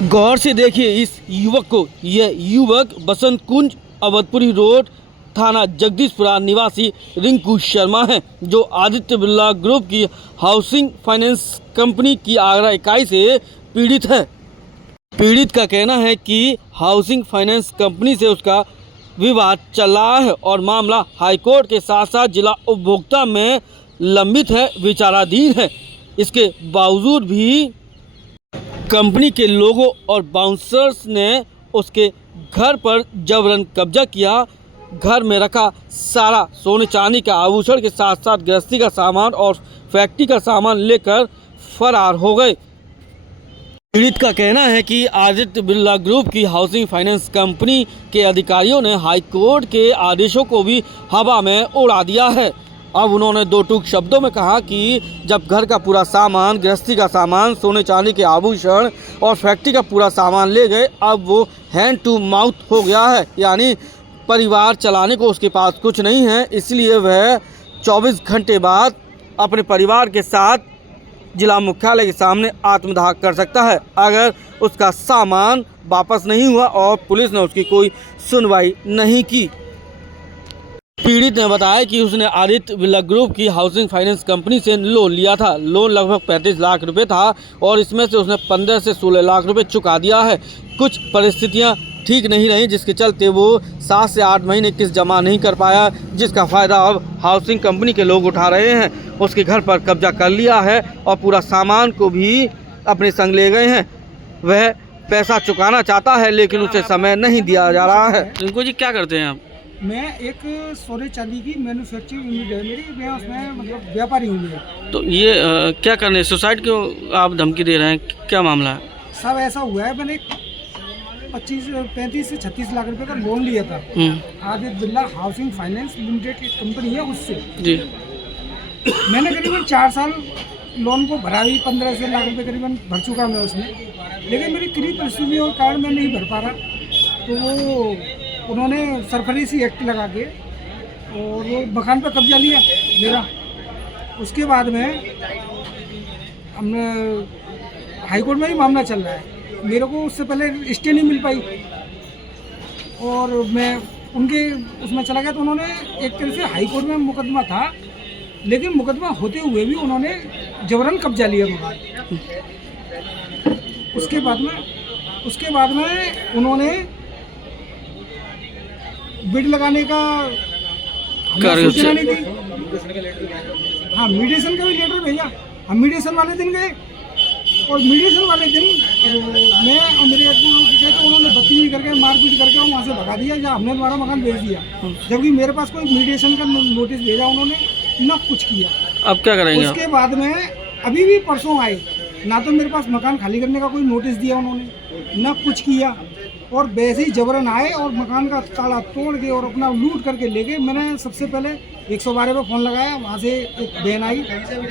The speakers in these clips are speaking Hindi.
गौर से देखिए इस युवक को। यह युवक बसंत कुंज अवधपुरी रोड थाना जगदीशपुरा निवासी रिंकू शर्मा है, जो आदित्य बिरला ग्रुप की हाउसिंग फाइनेंस कंपनी की आगरा इकाई से पीड़ित है। पीड़ित का कहना है कि हाउसिंग फाइनेंस कंपनी से उसका विवाद चल रहा है और मामला हाईकोर्ट के साथ साथ जिला उपभोक्ता में लंबित है, विचाराधीन है। इसके बावजूद भी कंपनी के लोगों और बाउंसर्स ने उसके घर पर जबरन कब्जा किया। घर में रखा सारा सोने चांदी का आभूषण के साथ साथ गृहस्थी का सामान और फैक्ट्री का सामान लेकर फरार हो गए। पीड़ित का कहना है कि आदित्य बिरला ग्रुप की हाउसिंग फाइनेंस कंपनी के अधिकारियों ने हाईकोर्ट के आदेशों को भी हवा में उड़ा दिया है। अब उन्होंने दो टूक शब्दों में कहा कि जब घर का पूरा सामान, गृहस्थी का सामान, सोने चांदी के आभूषण और फैक्ट्री का पूरा सामान ले गए, अब वो हैंड टू माउथ हो गया है, यानी परिवार चलाने को उसके पास कुछ नहीं है। इसलिए वह 24 घंटे बाद अपने परिवार के साथ जिला मुख्यालय के सामने आत्मदाह कर सकता है अगर उसका सामान वापस नहीं हुआ और पुलिस ने उसकी कोई सुनवाई नहीं की। पीड़ित ने बताया कि उसने आदित्य बिरला ग्रुप की हाउसिंग फाइनेंस कंपनी से लोन लिया था। लोन लगभग 35 लाख रुपए था और इसमें से उसने 15 से 16 लाख रुपए चुका दिया है। कुछ परिस्थितियां ठीक नहीं रही, जिसके चलते वो 7 से 8 महीने किस्त जमा नहीं कर पाया, जिसका फ़ायदा अब हाउसिंग कंपनी के लोग उठा रहे हैं। उसके घर पर कब्जा कर लिया है और पूरा सामान को भी अपने संग ले गए हैं। वह पैसा चुकाना चाहता है लेकिन उसे समय नहीं दिया जा रहा है। रिंकू जी, क्या करते हैं आप? मैं एक सोने चांदी की मैन्युफैक्चरिंग यूनिट है मेरी, मैं उसमें मतलब व्यापारी हूँ मैं। तो ये क्या करने, सुसाइड क्यों आप धमकी दे रहे हैं, क्या मामला है? सब ऐसा हुआ है, मैंने 35 से 36 लाख रुपए का लोन लिया था Aditya Birla housing finance limited की कंपनी है उससे जी। मैंने करीबन 4 साल लोन को भरा भी, 15 से लाख रुपए करीबन भर चुका मैं उसमें, लेकिन मेरी गरीब परिस्थितियों के कारण मैं नहीं भर पा रहा। तो वो उन्होंने सरफरेसी एक्ट लगा के और वो मकान पर कब्जा लिया मेरा। उसके बाद में हमने हाईकोर्ट में ही मामला चल रहा है, मेरे को उससे पहले स्टे नहीं मिल पाई और मैं उनके उसमें चला गया। तो उन्होंने एक तरह से हाईकोर्ट में मुकदमा था, लेकिन मुकदमा होते हुए भी उन्होंने जबरन कब्जा लिया मकान। उसके बाद में उन्होंने बिड लगाने का हमें सूचना नहीं दी। हाँ, मीडिएशन का भी लेटर भेजा, हम मीडिएशन वाले दिन गए और मीडिएशन वाले दिन मैं और मेरे गए तो उन्होंने बदतमीजी करके मारपीट करके वहाँ से भगा दिया, जहाँ हमने हमारा मकान बेच दिया, जबकि मेरे पास कोई मीडिएशन का नोटिस भेजा उन्होंने न कुछ किया। अब क्या करेंगे? उसके बाद में अभी भी परसों आए, ना तो मेरे पास मकान खाली करने का कोई नोटिस दिया उन्होंने, न कुछ किया, और वैसे ही जबरन आए और मकान का ताला तोड़ के और अपना लूट करके ले गए। मैंने सबसे पहले 112 पे फ़ोन लगाया, वहाँ से एक बहन आई,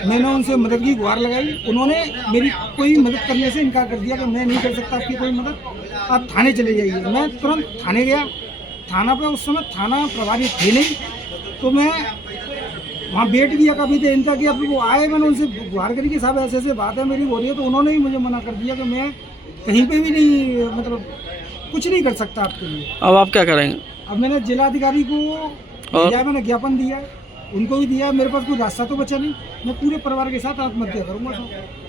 मैंने उनसे मदद की गुहार लगाई। उन्होंने मेरी कोई मदद करने से इनकार कर दिया कि मैं नहीं कर सकता आपकी कोई मदद, आप थाने चले जाइए। मैं तुरंत थाने गया। थाना पे उस समय थाना प्रभारी थे नहीं, तो मैं वहाँ वेट किया काफ़ी देर तक कि अब वो आए। मैंने उनसे गुहार करी कि साहब ऐसे ऐसे बात है मेरी हो रही है, तो उन्होंने ही मुझे मना कर दिया कि मैं कहीं पे भी नहीं, मतलब कुछ नहीं कर सकता आपके लिए। अब आप क्या करेंगे? अब मैंने जिलाधिकारी को दिया, मैंने ज्ञापन दिया, उनको भी दिया, मेरे पास कोई रास्ता तो बचा नहीं, मैं पूरे परिवार के साथ आत्महत्या करूँगा।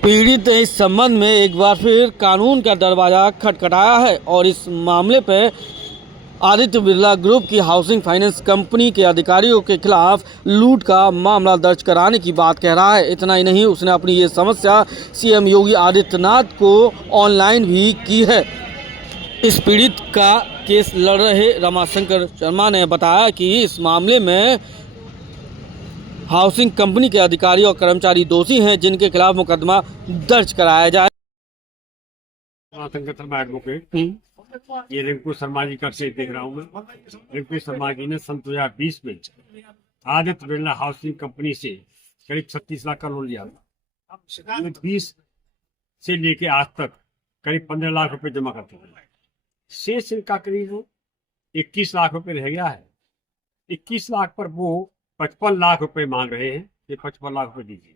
पीड़ित ने इस संबंध में एक बार फिर कानून का दरवाजा खटखटाया है और इस मामले पर आदित्य बिरला ग्रुप की हाउसिंग फाइनेंस कंपनी के अधिकारियों के खिलाफ लूट का मामला दर्ज कराने की बात कह रहा है। इतना ही नहीं, उसने अपनी ये समस्या सीएम योगी आदित्यनाथ को ऑनलाइन भी की है। इस पीड़ित का केस लड़ रहे रमाशंकर शर्मा ने बताया कि इस मामले में हाउसिंग कंपनी के अधिकारी और कर्मचारी दोषी हैं, जिनके खिलाफ मुकदमा दर्ज कराया जाए। रमाशंकर शर्मा एडवोकेट, ये रिंकू शर्मा जी का से देख रहा हूँ मैं। रिंकू शर्मा जी ने सन 2020 में आदित्य बिरला हाउसिंग कंपनी से करीब 36 लाख का लोन लिया था। 20 से लेके आज तक करीब 15 लाख रुपए जमा करते हैं। शेष इनका करीब 21 लाख रुपए रह गया है। 21 लाख पर वो 55 लाख रुपए मांग रहे हैं। ये 55 लाख रुपए दीजिए।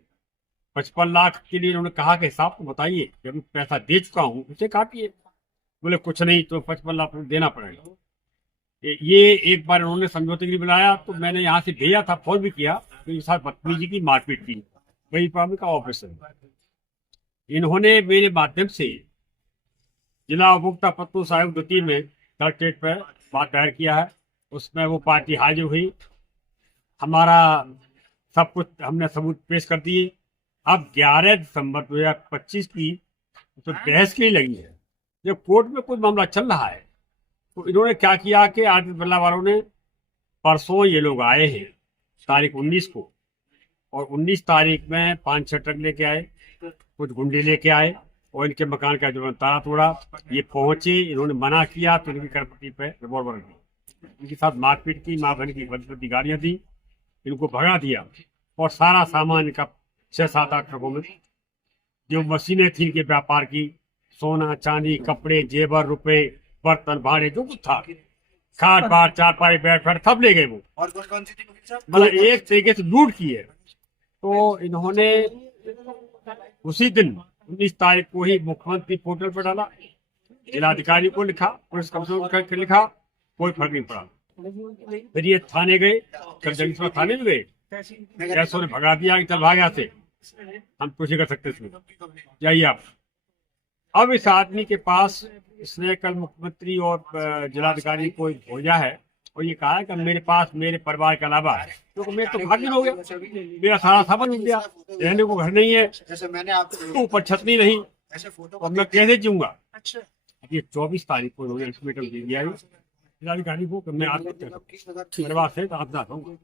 55 लाख के लिए उन्होंने कहा कि हिसाब तो बताइए, जब मैं पैसा दे चुका हूँ उसे काटिए। बोले कुछ नहीं तो 55 लाख रुपये देना पड़ेगा। ये एक बार उन्होंने समझौते के लिए बुलाया तो मैंने यहाँ से भेजा था, फोन भी किया, तो इनके साथ बदतमीजी की, मारपीट की, वही प्रॉब्लम का ऑपरेशन। इन्होंने मेरे माध्यम से जिला उपभोक्ता पत्तों आयोग द्वितीय में कलेक्ट्रेट पर बात दायर किया है। उसमें वो पार्टी हाजिर हुई, हमारा सब कुछ हमने सबूत पेश कर दिए। अब 11 दिसंबर 2025 की तो बहस के लिए लगी है, जब कोर्ट में कोई मामला चल रहा है तो इन्होंने क्या किया कि आदित्य बिरला वालों ने परसों ये लोग आए हैं तारीख 19 को, और 19 तारीख में 5-6 ट्रक लेके आए, कुछ गुंडे लेके आए और इनके मकान का जो ताला तोड़ा। ये पहुंचे, इन्होंने मना किया तो इनकी करपट्टी पे रिवॉल्वर दी, इनके साथ मारपीट की, माँ बहन की बदबदी गालियाँ दी, इनको भगा दिया और सारा सामान इनका 6-7-8 ट्रकों में, जो मशीनें थी इनके व्यापार की, सोना चांदी कपड़े जेवर रुपए बर्तन भाड़े जो कुछ था, खाट बाट चारपाई बैठ फैट सब ले गए वो। और कौन कौन सी थी सर? मतलब एक तरीके से लूट की है। तो इन्होंने उसी दिन 19 तारीख को ही मुख्यमंत्री पोर्टल पर डाला, जिलाधिकारी को लिखा, पुलिस कमिश्नर को लिखा, कोई फर्क नहीं पड़ा। फिर ये थाने गए, कल जगदीशपुर थाने में गए, ऐसों ने भगा दिया कि चल भाग यहाँ से, हम कुछ नहीं कर सकते इसमें, जाइए आप। अब इस आदमी के पास इसने कल मुख्यमंत्री और जिलाधिकारी को भेजा है और ये कहा है कि मेरे पास मेरे परिवार के अलावा है, क्योंकि मैं तो भागी हो गया, मेरा सारा सामान मिल गया, रहने को घर नहीं है, जैसे मैंने आपको ऊपर छत नहीं रही, ऐसे फोटो और मैं कैसे जीऊंगा। अच्छा ये 24 तारीख को इन्होंने अल्टीमेटम दे दिया है जिलाधिकारी को कि मैं आत्महत्या करूं, परिवार से आत्महत्या करूंगा।